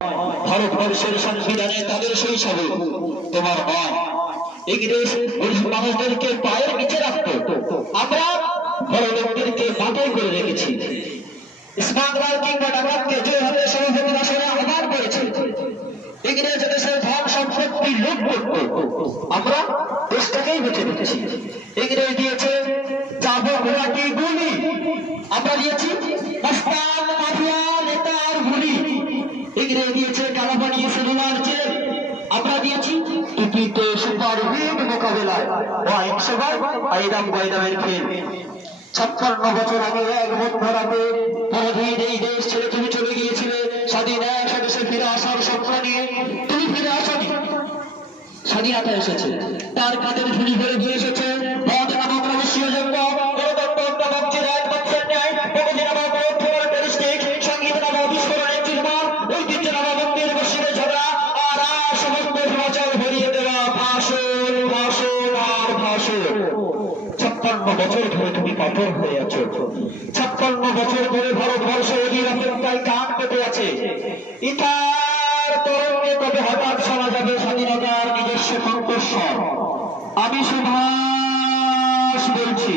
ভারতবর্ষের সংবিধানে তাদের শৈশবে তোমার নয়। ইংরেজ মানুষদেরকে পায়ের নিচে রাখতো, আমরা বড় লোকদেরকে বাঁটাই করে রেখেছি। স্মাগলার কিংবা ডাকাতকে যেভাবে সভাপতি আসনে আহ্বান করেছে, ইংরেজ দেশের ধন সম্পত্তি লুট করতো, আমরা দেশটাকেই বেঁচে রেখেছি। ইংরেজ দিয়েছে চাবুক লাঠি গুলি, আমরা দিয়েছি মস্তান মাফিয়া নেতার গুলি। ইংরেজ দিয়েছে কালাপানি সেলুলার জেল, আমরা দিয়েছি টিকিতে সুপার হিট মোকাবেলায় অহিংসভার আইদাম গয়দামের খেল। 56 বছর আগে এক মধ্যরাতে পরাধীন এই দেশ ছেড়ে তুমি চলে গিয়েছিলে স্বাধীন এক দেশে ফিরে আসার স্বপ্ন নিয়ে। তুমি ফিরে আসনি, স্বাধীনতা এসেছে, তার কাঁধের ঝুড়ি ভরে দিয়ে এসেছে মদ নামক রহস্যীয় জন্য গণতন্ত্র নামক চিরাগ বাচ্চার ন্যায়, প্রগতি নামক অর্থবল প্যারিস্টিক, সংগীত নামক বিস্ফোরণের চিরমান, ঐতিহ্য নামক মন্দির বসিরে ঝগড়া, আর সমস্ত সমাচার ভরিয়ে দেওয়া ভাষণ ভাষণ আর ভাষণ। 56 বছর ধরে তুমি পাথর হয়ে আছো, 56 বছর ধরে ভারতবর্ষ অধীনতায় কান পেতে আছে। ইতার তরঙ্গে কবে হঠাৎ শোনা যাবে স্বাধীনতার নিজস্ব কণ্ঠস্বর। আমি সুভাষ বলছি।